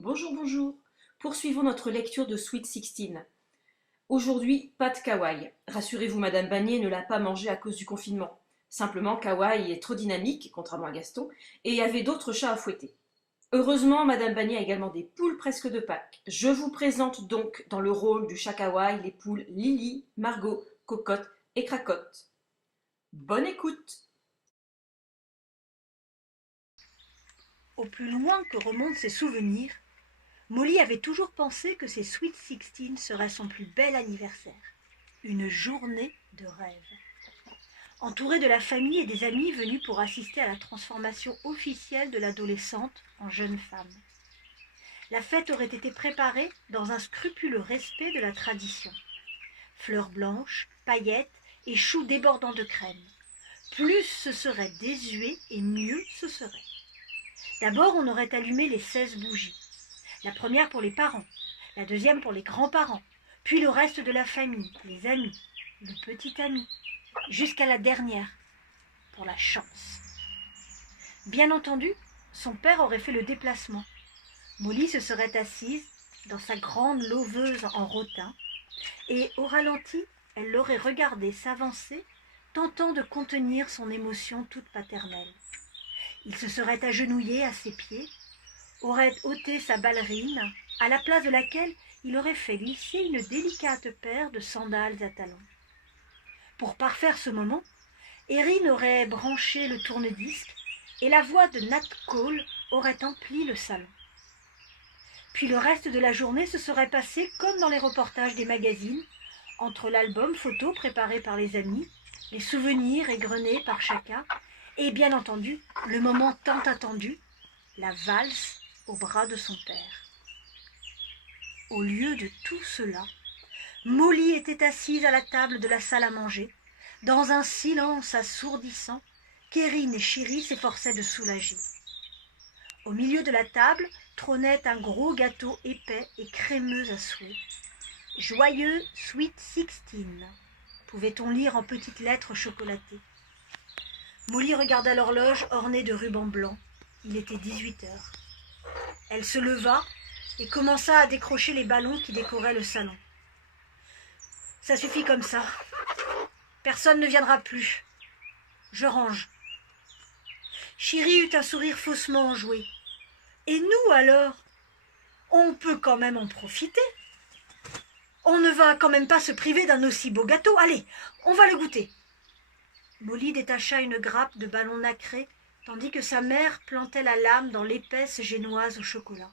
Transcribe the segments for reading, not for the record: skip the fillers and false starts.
Bonjour, bonjour. Poursuivons notre lecture de Sweet Sixteen. Aujourd'hui, pas de kawaii. Rassurez-vous, Madame Bagné ne l'a pas mangé à cause du confinement. Simplement, kawaii est trop dynamique, contrairement à Gaston, et y avait d'autres chats à fouetter. Heureusement, Madame Bagné a également des poules presque de Pâques. Je vous présente donc dans le rôle du chat kawaii les poules Lily, Margot, Cocotte et Cracotte. Bonne écoute! Au plus loin que remontent ses souvenirs, Molly avait toujours pensé que ses Sweet Sixteen serait son plus bel anniversaire. Une journée de rêve. Entourée de la famille et des amis venus pour assister à la transformation officielle de l'adolescente en jeune femme. La fête aurait été préparée dans un scrupuleux respect de la tradition. Fleurs blanches, paillettes et choux débordant de crème. Plus ce serait désuet et mieux ce serait. D'abord, on aurait allumé les 16 bougies. La première pour les parents, la deuxième pour les grands-parents, puis le reste de la famille, les amis, le petit ami, jusqu'à la dernière, pour la chance. Bien entendu, son père aurait fait le déplacement. Molly se serait assise dans sa grande lauveuse en rotin, et au ralenti, elle l'aurait regardé s'avancer, tentant de contenir son émotion toute paternelle. Il se serait agenouillé à ses pieds, aurait ôté sa ballerine, à la place de laquelle il aurait fait glisser une délicate paire de sandales à talons. Pour parfaire ce moment, Erin aurait branché le tourne-disque et la voix de Nat Cole aurait empli le salon. Puis le reste de la journée se serait passé comme dans les reportages des magazines, entre l'album photo préparé par les amis, les souvenirs égrenés par chacun, et bien entendu, le moment tant attendu, la valse au bras de son père. Au lieu de tout cela, Molly était assise à la table de la salle à manger, dans un silence assourdissant qu'Erin et Chéri s'efforçaient de soulager. Au milieu de la table trônait un gros gâteau épais et crémeux à souhait. « Joyeux Sweet Sixteen » pouvait-on lire en petites lettres chocolatées. Molly regarda l'horloge ornée de rubans blancs. Il était 18 heures. Elle se leva et commença à décrocher les ballons qui décoraient le salon. « Ça suffit comme ça. Personne ne viendra plus. Je range. » Chéri eut un sourire faussement enjoué. « Et nous alors? On peut quand même en profiter. On ne va quand même pas se priver d'un aussi beau gâteau. Allez, on va le goûter. » Molly détacha une grappe de ballons nacrés, tandis que sa mère plantait la lame dans l'épaisse génoise au chocolat.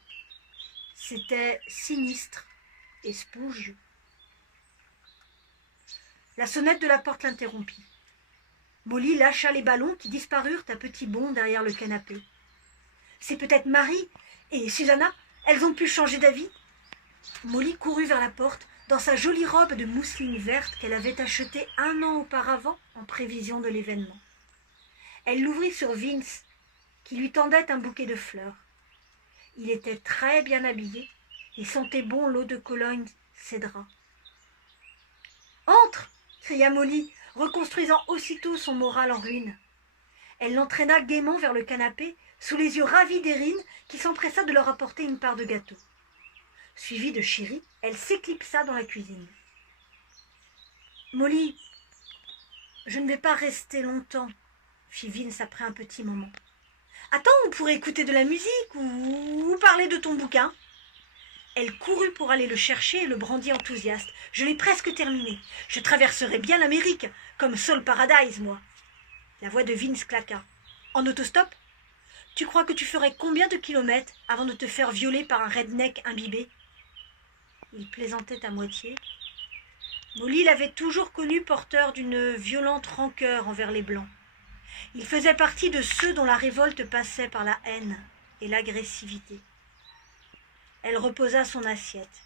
C'était sinistre et spongieux. La sonnette de la porte l'interrompit. Molly lâcha les ballons qui disparurent à petits bonds derrière le canapé. « C'est peut-être Marie et Susanna, elles ont pu changer d'avis ?» Molly courut vers la porte dans sa jolie robe de mousseline verte qu'elle avait achetée 1 an auparavant en prévision de l'événement. Elle l'ouvrit sur Vince, qui lui tendait un bouquet de fleurs. Il était très bien habillé et sentait bon l'eau de Cologne cédra. « Entre !» cria Molly, reconstruisant aussitôt son moral en ruine. Elle l'entraîna gaiement vers le canapé, sous les yeux ravis d'Erin, qui s'empressa de leur apporter une part de gâteau. Suivie de Chéri, elle s'éclipsa dans la cuisine. « Molly, je ne vais pas rester longtemps, » fit Vince après un petit moment. « Attends, on pourrait écouter de la musique ou parler de ton bouquin. » Elle courut pour aller le chercher et le brandit enthousiaste. « Je l'ai presque terminé. Je traverserai bien l'Amérique, comme Saul Paradise, moi. » La voix de Vince claqua. « En autostop? Tu crois que tu ferais combien de kilomètres avant de te faire violer par un redneck imbibé ?» Il plaisantait à moitié. Molly l'avait toujours connu porteur d'une violente rancœur envers les Blancs. Il faisait partie de ceux dont la révolte passait par la haine et l'agressivité. Elle reposa son assiette.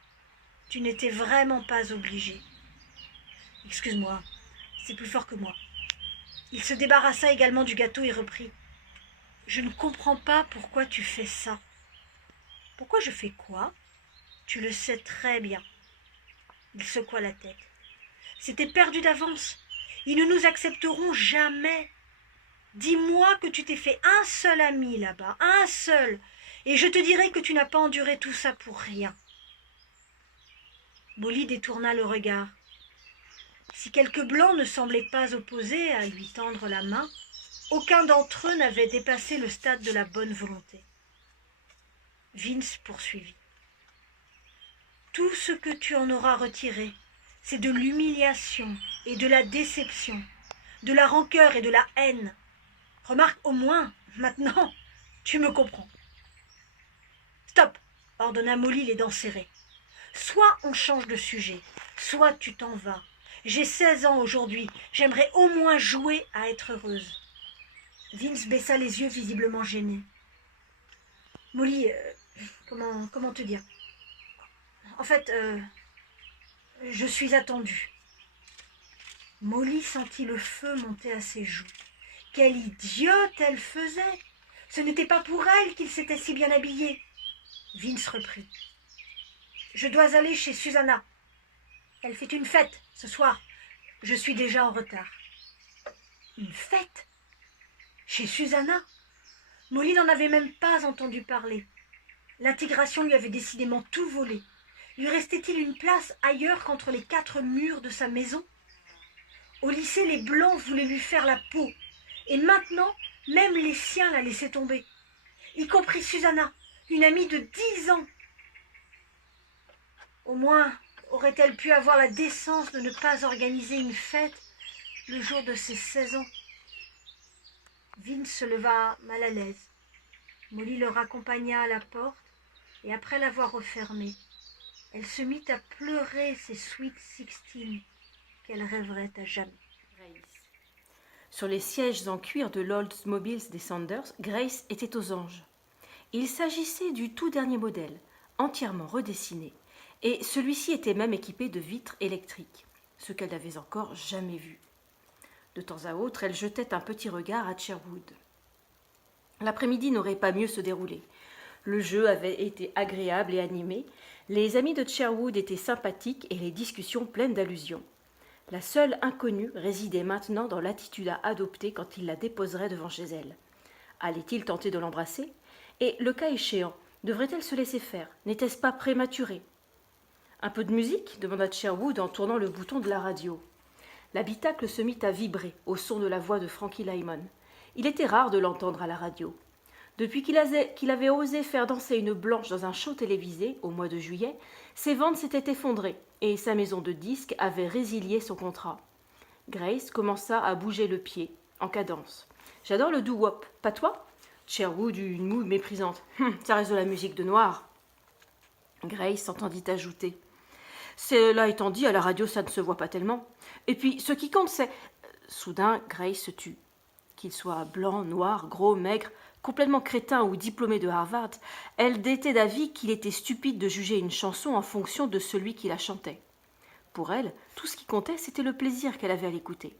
« Tu n'étais vraiment pas obligé. »« Excuse-moi, c'est plus fort que moi. » Il se débarrassa également du gâteau et reprit. « Je ne comprends pas pourquoi tu fais ça. »« Pourquoi je fais quoi ? Tu le sais très bien. » Il secoua la tête. « C'était perdu d'avance. Ils ne nous accepteront jamais. Dis-moi que tu t'es fait un seul ami là-bas, un seul, et je te dirai que tu n'as pas enduré tout ça pour rien. » Molly détourna le regard. Si quelques blancs ne semblaient pas opposés à lui tendre la main, aucun d'entre eux n'avait dépassé le stade de la bonne volonté. Vince poursuivit. « Tout ce que tu en auras retiré, c'est de l'humiliation et de la déception, de la rancœur et de la haine. Remarque, au moins, maintenant, tu me comprends. »« Stop !» ordonna Molly, les dents serrées. « Soit on change de sujet, soit tu t'en vas. J'ai 16 ans aujourd'hui, j'aimerais au moins jouer à être heureuse. » Vince baissa les yeux, visiblement gêné. « Molly, comment te dire ? En fait, je suis attendue. » Molly sentit le feu monter à ses joues. Quelle idiote elle faisait! Ce n'était pas pour elle qu'il s'était si bien habillé. Vince reprit. « Je dois aller chez Susanna. Elle fait une fête ce soir. Je suis déjà en retard. » Une fête? Chez Susanna? Molly n'en avait même pas entendu parler. L'intégration lui avait décidément tout volé. Lui restait-il une place ailleurs qu'entre les 4 murs de sa maison? Au lycée, les Blancs voulaient lui faire la peau. Et maintenant, même les siens la laissaient tomber. Y compris Susanna, une amie de 10 ans. Au moins, aurait-elle pu avoir la décence de ne pas organiser une fête le jour de ses 16 ans? Vince se leva mal à l'aise. Molly le raccompagna à la porte, et après l'avoir refermée, elle se mit à pleurer ses Sweet 16 qu'elle rêverait à jamais. Sur les sièges en cuir de l'Oldsmobile des Sanders, Grace était aux anges. Il s'agissait du tout dernier modèle, entièrement redessiné, et celui-ci était même équipé de vitres électriques, ce qu'elle n'avait encore jamais vu. De temps à autre, elle jetait un petit regard à Sherwood. L'après-midi n'aurait pas mieux se dérouler. Le jeu avait été agréable et animé, les amis de Sherwood étaient sympathiques et les discussions pleines d'allusions. La seule inconnue résidait maintenant dans l'attitude à adopter quand il la déposerait devant chez elle. Allait-il tenter de l'embrasser? Et, le cas échéant, devrait-elle se laisser faire? N'était-ce pas prématuré? Un peu de musique demanda Sherwood en tournant le bouton de la radio. L'habitacle se mit à vibrer au son de la voix de Frankie Lymon. Il était rare de l'entendre à la radio. Depuis qu'il avait osé faire danser une blanche dans un show télévisé au mois de juillet, ses ventes s'étaient effondrées et sa maison de disques avait résilié son contrat. Grace commença à bouger le pied, en cadence. « J'adore le doo-wop, pas toi ?» Sherwood eut une moue méprisante. « Ça reste de la musique de noir. » Grace s'entendit ajouter. « Cela étant dit, à la radio, ça ne se voit pas tellement. Et puis, ce qui compte, c'est… » Soudain, Grace se tut. Qu'il soit blanc, noir, gros, maigre, complètement crétin ou diplômé de Harvard, elle était d'avis qu'il était stupide de juger une chanson en fonction de celui qui la chantait. Pour elle, tout ce qui comptait, c'était le plaisir qu'elle avait à l'écouter.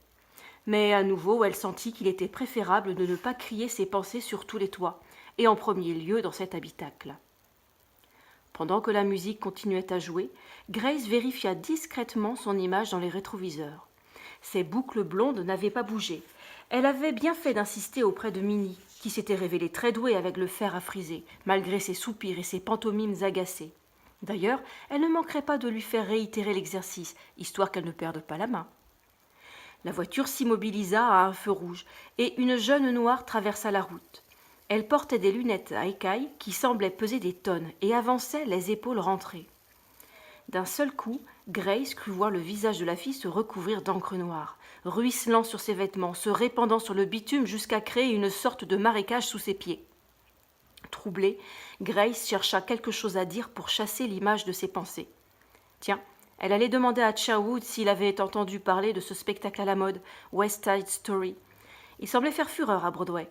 Mais à nouveau, elle sentit qu'il était préférable de ne pas crier ses pensées sur tous les toits, et en premier lieu dans cet habitacle. Pendant que la musique continuait à jouer, Grace vérifia discrètement son image dans les rétroviseurs. Ses boucles blondes n'avaient pas bougé. Elle avait bien fait d'insister auprès de Minnie, qui s'était révélée très douée avec le fer à friser, malgré ses soupirs et ses pantomimes agacées. D'ailleurs, elle ne manquerait pas de lui faire réitérer l'exercice, histoire qu'elle ne perde pas la main. La voiture s'immobilisa à un feu rouge, et une jeune noire traversa la route. Elle portait des lunettes à écailles qui semblaient peser des tonnes et avançait les épaules rentrées. D'un seul coup, Grace crut voir le visage de la fille se recouvrir d'encre noire, ruisselant sur ses vêtements, se répandant sur le bitume jusqu'à créer une sorte de marécage sous ses pieds. Troublée, Grace chercha quelque chose à dire pour chasser l'image de ses pensées. Tiens, elle allait demander à Sherwood s'il avait entendu parler de ce spectacle à la mode, West Side Story. Il semblait faire fureur à Broadway.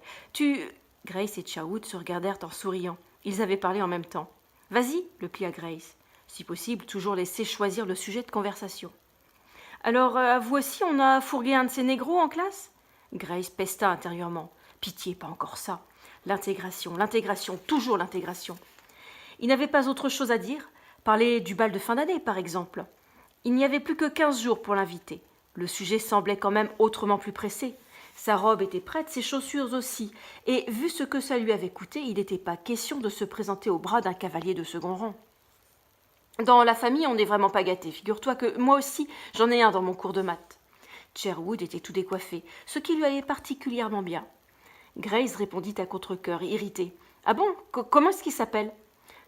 Grace et Sherwood se regardèrent en souriant. Ils avaient parlé en même temps. « Vas-y » le plia Grace. Si possible, toujours laisser choisir le sujet de conversation. « Alors, à vous aussi, on a fourgué un de ces négros en classe ?» Grace pesta intérieurement. « Pitié, pas encore ça. L'intégration, toujours l'intégration. » Il n'avait pas autre chose à dire. Parler du bal de fin d'année, par exemple. Il n'y avait plus que 15 jours pour l'inviter. Le sujet semblait quand même autrement plus pressé. Sa robe était prête, ses chaussures aussi, et vu ce que ça lui avait coûté, il n'était pas question de se présenter au bras d'un cavalier de second rang. Dans la famille, on n'est vraiment pas gâté. Figure-toi que moi aussi, j'en ai un dans mon cours de maths. Sherwood était tout décoiffé, ce qui lui allait particulièrement bien. Grace répondit à contre-cœur, irritée. « Ah bon, comment est-ce qu'il s'appelle ?»«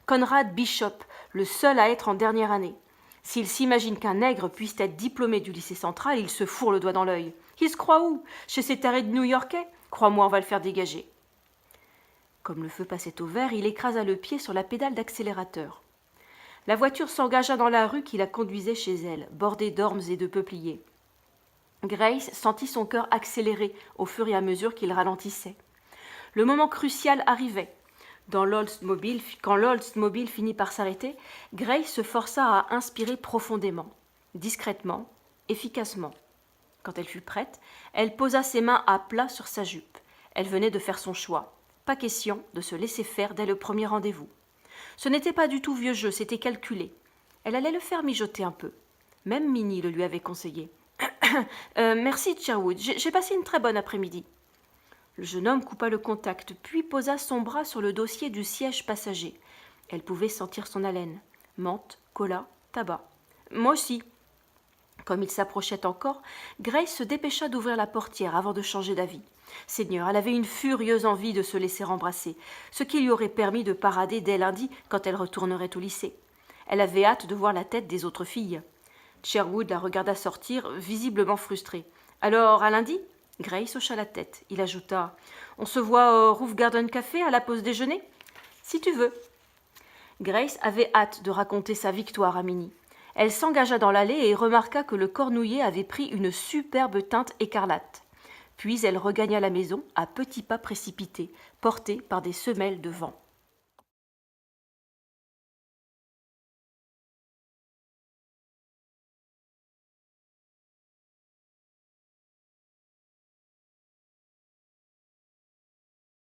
Conrad Bishop, le seul à être en dernière année. S'il s'imagine qu'un nègre puisse être diplômé du lycée central, il se fourre le doigt dans l'œil. Il se croit où? Chez ces tarés de New-Yorkais? Crois-moi, on va le faire dégager. » Comme le feu passait au vert, il écrasa le pied sur la pédale d'accélérateur. La voiture s'engagea dans la rue qui la conduisait chez elle, bordée d'ormes et de peupliers. Grace sentit son cœur accélérer au fur et à mesure qu'il ralentissait. Le moment crucial arrivait. Quand l'Oldsmobile finit par s'arrêter, Grace se força à inspirer profondément, discrètement, efficacement. Quand elle fut prête, elle posa ses mains à plat sur sa jupe. Elle venait de faire son choix. Pas question de se laisser faire dès le premier rendez-vous. Ce n'était pas du tout vieux jeu, c'était calculé. Elle allait le faire mijoter un peu. Même Minnie le lui avait conseillé. Merci, Sherwood, j'ai passé une très bonne après-midi. Le jeune homme coupa le contact, puis posa son bras sur le dossier du siège passager. Elle pouvait sentir son haleine. Menthe, cola, tabac. Moi aussi. Comme il s'approchait encore, Grace se dépêcha d'ouvrir la portière avant de changer d'avis. Seigneur, elle avait une furieuse envie de se laisser embrasser, ce qui lui aurait permis de parader dès lundi quand elle retournerait au lycée. Elle avait hâte de voir la tête des autres filles. Sherwood la regarda sortir, visiblement frustré. « Alors, à lundi ?» Grace hocha la tête. Il ajouta « On se voit au Roof Garden Café à la pause déjeuner ?»« Si tu veux. » Grace avait hâte de raconter sa victoire à Minnie. Elle s'engagea dans l'allée et remarqua que le cornouiller avait pris une superbe teinte écarlate. Puis elle regagna la maison à petits pas précipités, portée par des semelles de vent.